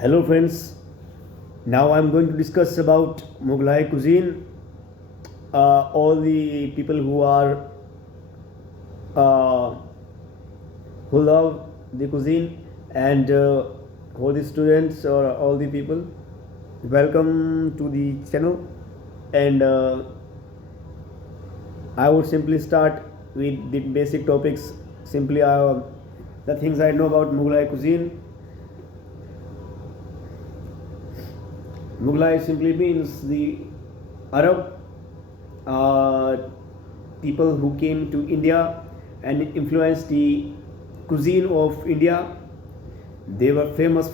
Hello friends, now I'm going to discuss about Mughlai cuisine. All the people uh, who love the cuisine and all the students or all the people, welcome to the channel. And I would simply start with the basic topics. Simply, the things I know about Mughlai cuisine. Mughlai simply means the Arab uh, people who came to India and influenced the cuisine of India. They were famous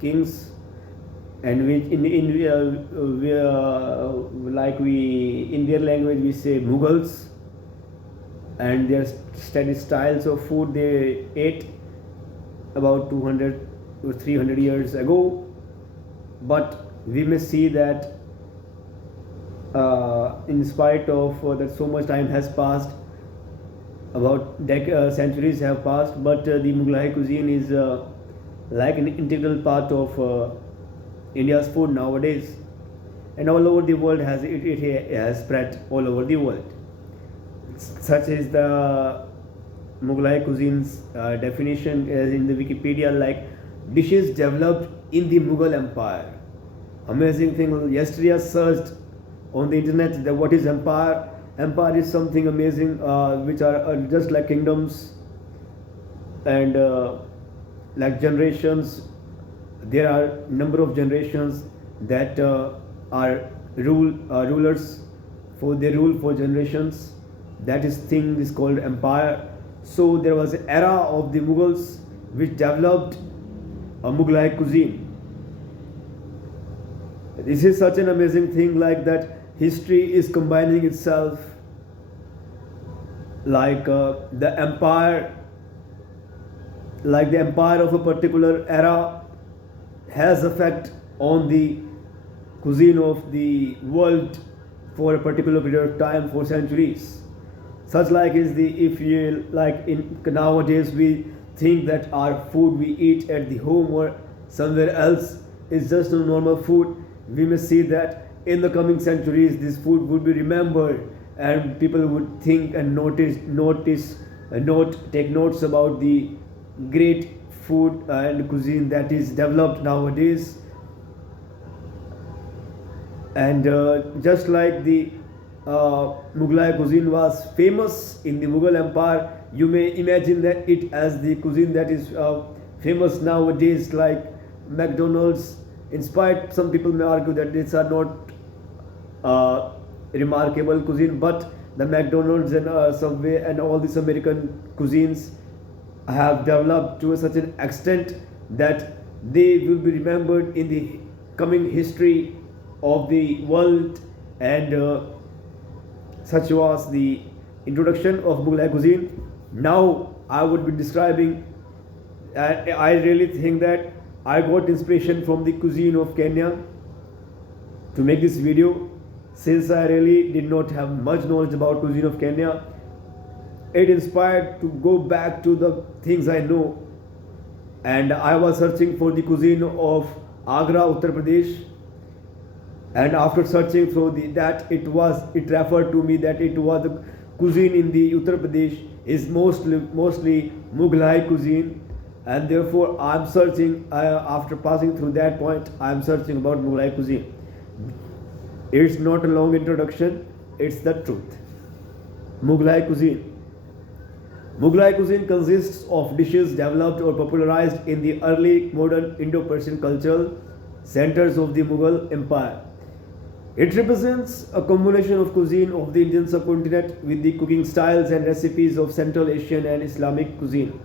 kings, and which like we in their language we say mughals, and their study styles of food they ate about 200 or 300 years ago. But we may see that in spite of that so much time has passed, about centuries have passed, but the Mughlai cuisine is like an integral part of India's food nowadays, and all over the world it has spread all over the world. Such is the Mughlai cuisine's definition as in the Wikipedia, like dishes developed in the Mughal Empire. Amazing thing. Yesterday I searched on the internet that what is empire. Empire is something amazing, which are just like kingdoms and like generations. There are number of generations that are rulers for they rule for generations. That is thing is called empire. So there was an era of the Mughals which developed a Mughlai cuisine. This is such an amazing thing, like that history is combining itself, like the empire of a particular era has effect on the cuisine of the world for a particular period of time, for centuries. Such like is the, if you like in nowadays we think that our food we eat at the home or somewhere else is just a normal food. We may see that in the coming centuries this food would be remembered, and people would think and take notes about the great food and cuisine that is developed nowadays. And just like the Mughlai cuisine was famous in the Mughal Empire, you may imagine that it as the cuisine that is famous nowadays, like McDonald's. In spite, some people may argue that these are not remarkable cuisine, but the McDonald's and Subway and all these American cuisines have developed to such an extent that they will be remembered in the coming history of the world. And such was the introduction of Mughlai cuisine. Now I would be describing. I really think that I got inspiration from the cuisine of Kenya to make this video. Since I really did not have much knowledge about cuisine of Kenya, it inspired to go back to the things I know, and I was searching for the cuisine of Agra, Uttar Pradesh. And after searching for it referred to me that it was the cuisine in the Uttar Pradesh is mostly Mughlai cuisine, and therefore I'm searching. After passing through that point, I'm searching about Mughlai cuisine. It's not a long introduction; it's the truth. Mughlai cuisine. Mughlai cuisine consists of dishes developed or popularized in the early modern Indo-Persian cultural centers of the Mughal Empire. It represents a combination of cuisine of the Indian subcontinent with the cooking styles and recipes of Central Asian and Islamic cuisine.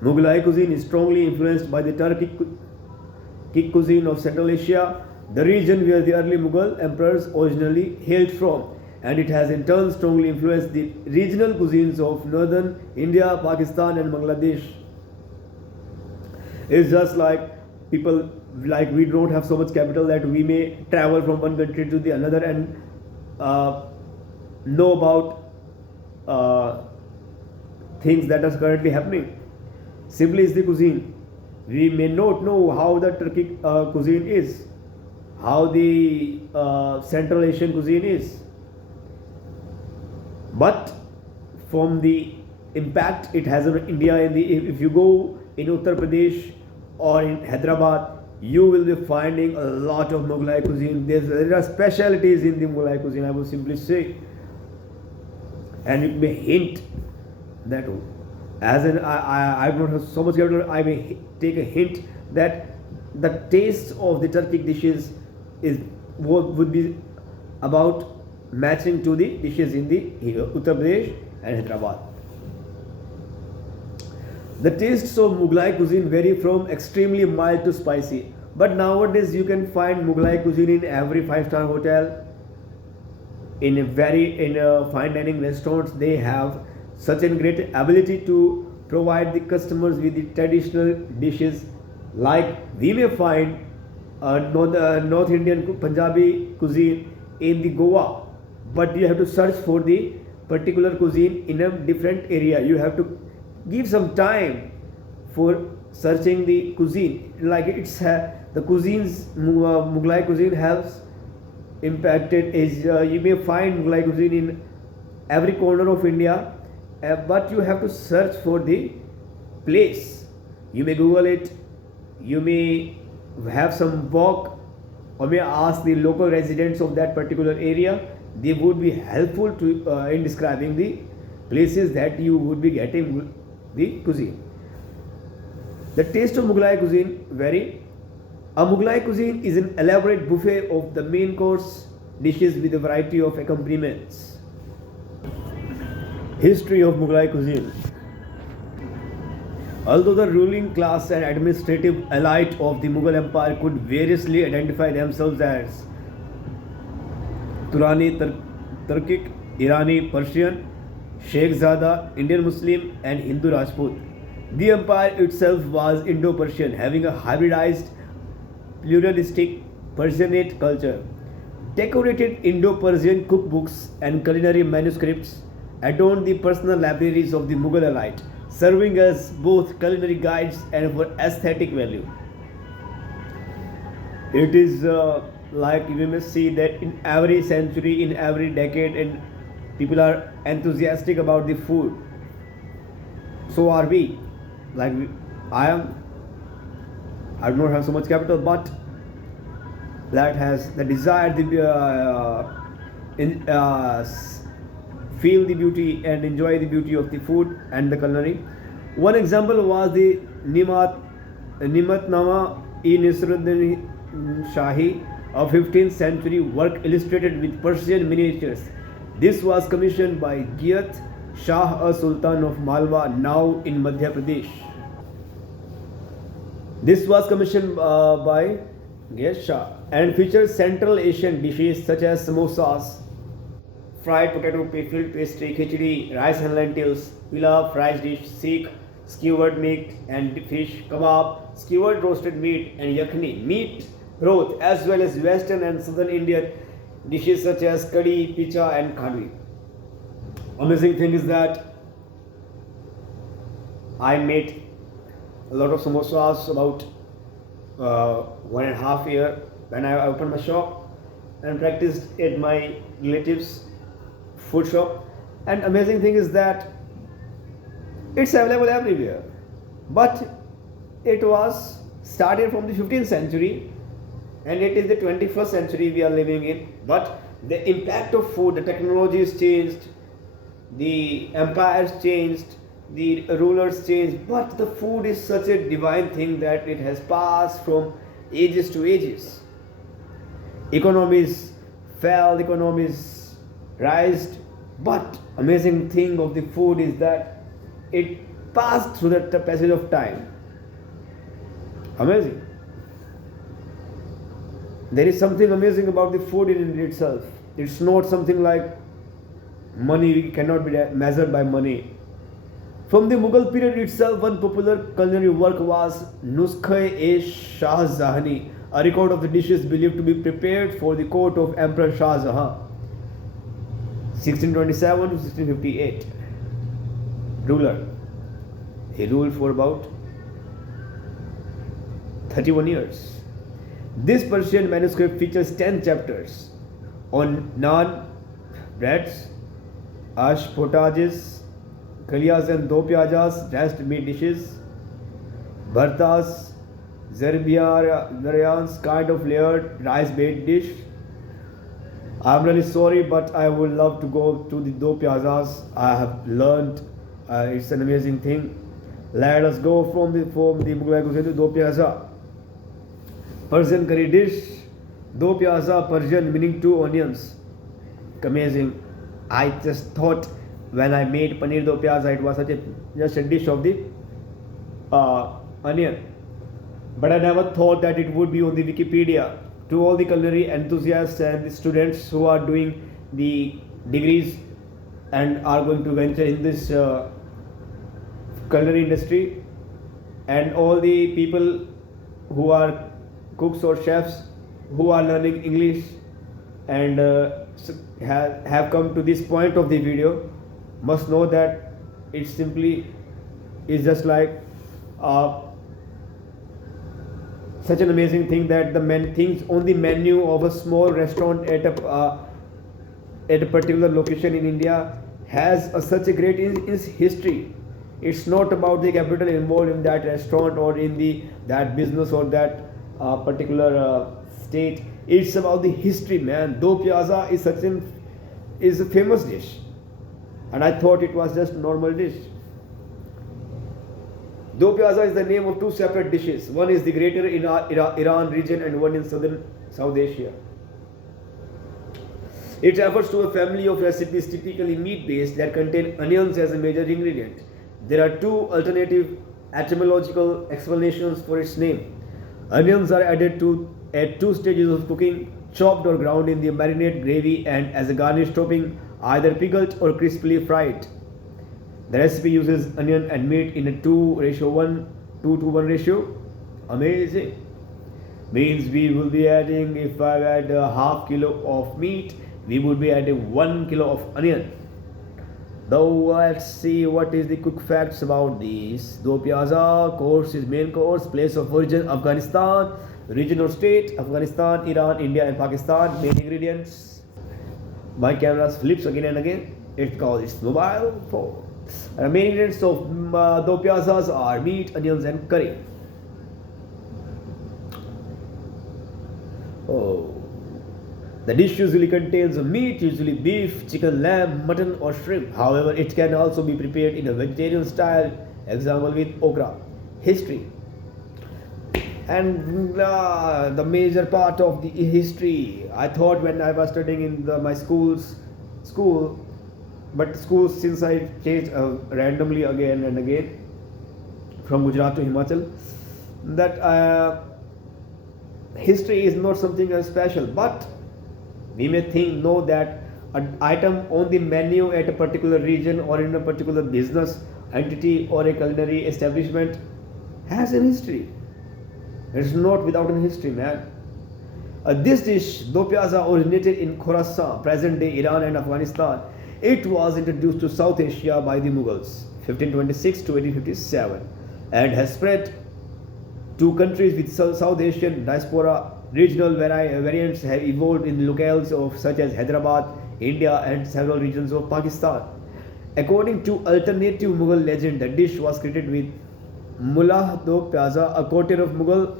Mughlai cuisine is strongly influenced by the Turkic cuisine of Central Asia, the region where the early Mughal emperors originally hailed from, and it has in turn strongly influenced the regional cuisines of northern India, Pakistan, and Bangladesh. It's just like people, like we don't have so much capital that we may travel from one country to the another and know about things that are currently happening. Simply is the cuisine. We may not know how the Turkic cuisine is, how the Central Asian cuisine is, but from the impact it has on India. If you go in Uttar Pradesh or in Hyderabad, you will be finding a lot of Mughlai cuisine. There are specialities in the Mughlai cuisine, I will simply say, and it may hint that as an I don't have so much capital, I may take a hint that the taste of the Turkic dishes is what would be about matching to the dishes in the Uttar Pradesh and Hyderabad. The tastes of Mughlai cuisine vary from extremely mild to spicy, but nowadays you can find Mughlai cuisine in every five-star hotel, in a fine dining restaurants. They have such a great ability to provide the customers with the traditional dishes. Like we may find North Indian Punjabi cuisine in the Goa, but you have to search for the particular cuisine in a different area. You have to give some time for searching the cuisine. Like the cuisines, Mughlai cuisine has impacted is you may find Mughlai cuisine in every corner of India, but you have to search for the place. You may Google it, you may have some walk, or may ask the local residents of that particular area. They would be helpful to in describing the places that you would be getting the cuisine. The taste of Mughlai cuisine vary. A Mughlai cuisine is an elaborate buffet of the main course dishes with a variety of accompaniments. History of Mughlai cuisine. Although the ruling class and administrative elite of the Mughal Empire could variously identify themselves as Turani, Turkic, Irani, Persian, Sheikhzada, Indian Muslim, and Hindu Rajput, the empire itself was Indo-Persian, having a hybridized, pluralistic Persianate culture. Decorated Indo-Persian cookbooks and culinary manuscripts adorned the personal libraries of the Mughal elite, serving as both culinary guides and for aesthetic value. It is like we may see that in every century, in every decade, and people are enthusiastic about the food. So are we. Like I am. I do not have so much capital, but that has the desire, feel the beauty and enjoy the beauty of the food and the culinary. One example was the Nimatnama-e-Nisruddin Shahi, a 15th century work illustrated with Persian miniatures. This was commissioned by Giyat Shah, a Sultan of Malwa, now in Madhya Pradesh. This was commissioned by Giyat Shah and features Central Asian dishes such as samosas, fried potato, filled pastry, khichdi, rice and lentils, pilau, fried dish, sikh, skewered meat and fish, kebab, skewered roasted meat, and yakhni, meat broth, as well as Western and Southern Indian dishes such as kadhi, picha, and khandvi. Amazing thing is that I made a lot of samosas about 1.5 years when I opened my shop and practiced at my relatives' food shop. And amazing thing is that it's available everywhere, but it was started from the 15th century and it is the 21st century we are living in. But the impact of food, the technology has changed, the empires changed, the rulers changed, but the food is such a divine thing that it has passed from ages to ages. Economies fell, economies rised, but amazing thing of the food is that it passed through the passage of time. Amazing. There is something amazing about the food in itself. It's not something like money, we cannot be measured by money. From the Mughal period itself, one popular culinary work was Nuskhe-e-Shah Jahani, a record of the dishes believed to be prepared for the court of Emperor Shah Jahan, 1627 to 1658. Ruler. He ruled for about 31 years. This Persian manuscript features 10 chapters on naan, breads, ash potages, kaliyas and do pyajas, dressed meat dishes, bhartas, zerbiarans, kind of layered rice-based dish. I'm really sorry, but I would love to go to the do pyazas. I have learned it's an amazing thing. Let us go from the Mughlai cuisine to do pyaza. Persian curry dish, do pyaza, Persian meaning two onions. Amazing. I just thought when I made paneer do pyaza, it was such a just a dish of the onion. But I never thought that it would be on the Wikipedia. To all the culinary enthusiasts and the students who are doing the degrees and are going to venture in this culinary industry, and all the people who are cooks or chefs who are learning English and have come to this point of the video, must know that it simply is just like such an amazing thing that the things on the menu of a small restaurant at a particular location in India has such a great is history. It's not about the capital involved in that restaurant or in the that business or that particular state. It's about the history, man. Do pyaza is a famous dish, and I thought it was just a normal dish. Do pyaza is the name of two separate dishes. One is the greater Iran region and one in southern South Asia. It refers to a family of recipes typically meat-based that contain onions as a major ingredient. There are two alternative etymological explanations for its name. Onions are added to at two stages of cooking, chopped or ground in the marinade gravy and as a garnish topping, either pickled or crisply fried. The recipe uses onion and meat in a 2:1 ratio. Amazing. Means we will be adding, if I add a half kilo of meat, we would be adding 1 kilo of onion. Though let's see what is the quick facts about this. Do pyaza course is main course, place of origin Afghanistan, region or state Afghanistan, Iran, India and Pakistan. Main ingredients. My camera flips again and again. It's called its mobile phone. Main ingredients of do pyazas are meat, onions and curry. Oh. The dish usually contains meat, usually beef, chicken, lamb, mutton or shrimp. However, it can also be prepared in a vegetarian style, example with okra. History. And the major part of the history, I thought when I was studying in my school, but schools since I changed randomly again and again from Gujarat to Himachal, that history is not something special, but we may know that an item on the menu at a particular region or in a particular business entity or a culinary establishment has a history. It's not without a history, man. This dish, do pyaza, originated in Khorasan, present-day Iran and Afghanistan. It was introduced to South Asia by the Mughals, 1526 to 1857, and has spread to countries with South Asian diaspora. Regional variants have evolved in locales of such as Hyderabad, India, and several regions of Pakistan. According to alternative Mughal legend, the dish was created with Mullah do Pyaza, a courtier of Mughal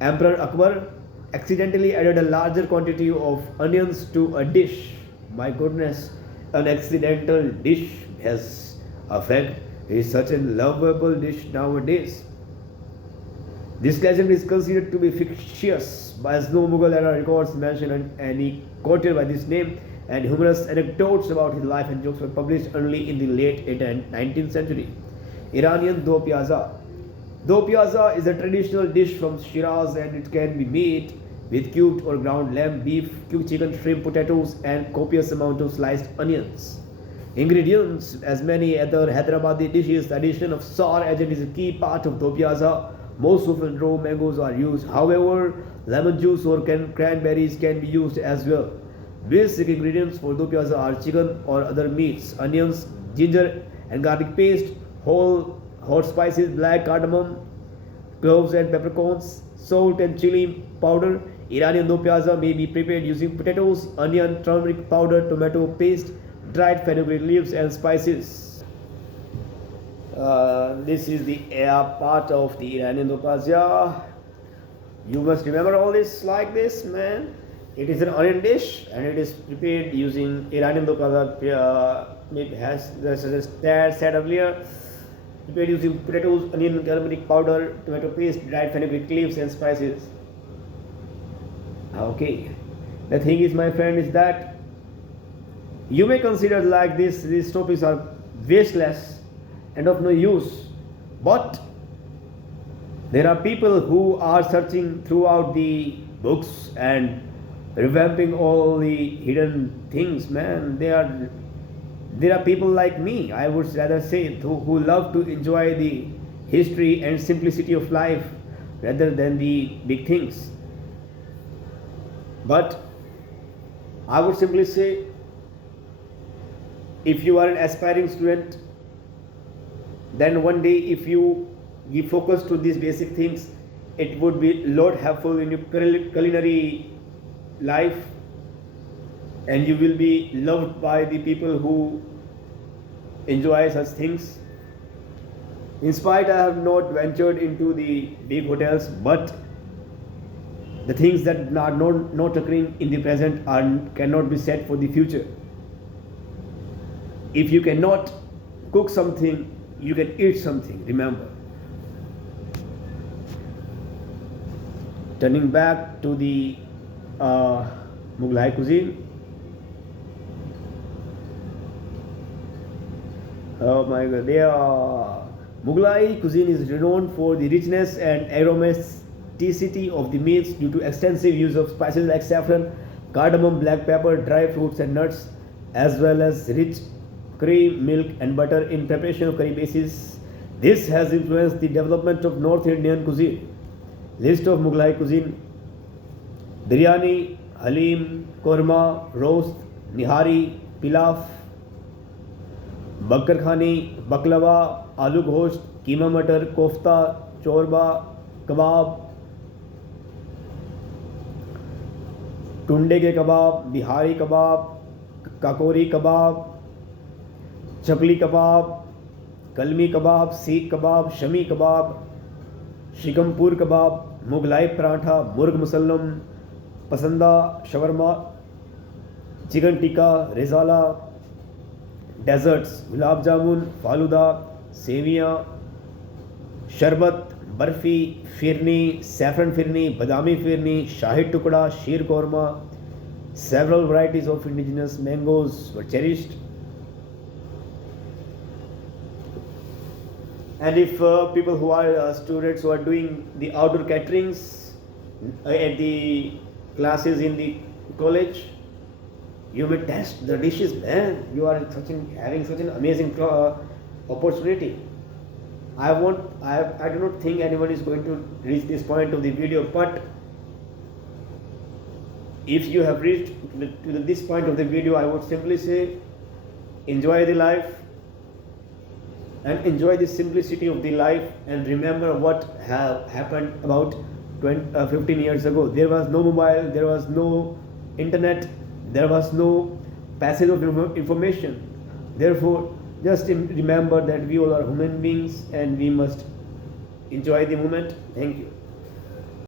Emperor Akbar, accidentally added a larger quantity of onions to a dish. My goodness, an accidental dish has effect is such a lovable dish nowadays. This legend is considered to be fictitious, as no Mughal era records mention any courtier by this name, and humorous anecdotes about his life and jokes were published only in the late 18th and 19th century. Iranian do pyaza. Do pyaza is a traditional dish from Shiraz, and it can be made with cubed or ground lamb, beef, chicken, shrimp, potatoes, and copious amount of sliced onions. Ingredients: as many other Hyderabadi dishes, the addition of sour agent is a key part of do pyaza. Most often raw mangoes are used. However, lemon juice or cranberries can be used as well. Basic ingredients for do pyaza are chicken or other meats, onions, ginger and garlic paste, whole hot spices, black cardamom, cloves and peppercorns, salt and chili powder. Iranian do pyaza may be prepared using potatoes, onion, turmeric powder, tomato paste, dried fenugreek leaves, and spices. This is the air part of the Iranian do pyaza. You must remember all this like this, man. It is an onion dish and it is prepared using Iranian do pyaza. It has, as I said earlier, prepared using potatoes, onion, turmeric powder, tomato paste, dried fenugreek leaves, and spices. Okay. The thing is, my friend, is that you may consider like this, these topics are wasteless and of no use, but there are people who are searching throughout the books and revamping all the hidden things, man. There are people like me, I would rather say, who love to enjoy the history and simplicity of life rather than the big things. But I would simply say, if you are an aspiring student, then one day if you give focus to these basic things, it would be a lot helpful in your culinary life, and you will be loved by the people who enjoy such things. In spite, I have not ventured into the big hotels, but the things that are not occurring in the present cannot be said for the future. If you cannot cook something, you can eat something, remember. Turning back to the Mughal cuisine. Oh my god, Mughlai cuisine is renowned for the richness and aromaticity of the meals due to extensive use of spices like saffron, cardamom, black pepper, dry fruits and nuts, as well as rich cream, milk and butter in preparation of curry bases. This has influenced the development of North Indian cuisine. List of Mughlai cuisine: biryani, halim, korma, roast, nihari, pilaf, बकर खानी, बकलवा, आलू गोश्त, कीमा मटर, कोफ्ता, चोरबा, कबाब, टुंडे के कबाब, बिहारी कबाब, काकोरी कबाब, चकली कबाब, कलमी कबाब, सीख कबाब, शमी कबाब, शिकमपुर कबाब, मुगलाई पराठा, मुर्ग मुसल्लम, पसंदा, shawarma, chicken tikka, रिजाला, desserts, gulab jamun, falooda, सेवियाँ, शरबत, बर्फ़ी, फिरनी, सैफरन फिरनी, बादामी फिरनी, शाही टुकड़ा, शीर korma. Several varieties of indigenous mangoes were cherished. And if people who are students who are doing the outdoor caterings at the classes in the college, you may test the dishes, man. You are having such an amazing opportunity. I do not think anyone is going to reach this point of the video, but if you have reached to this point of the video, I would simply say, enjoy the life and enjoy the simplicity of the life, and remember what happened about 15 years ago. There was no mobile, there was no internet, there was no passage of information. Therefore, just remember that we all are human beings and we must enjoy the moment. Thank you.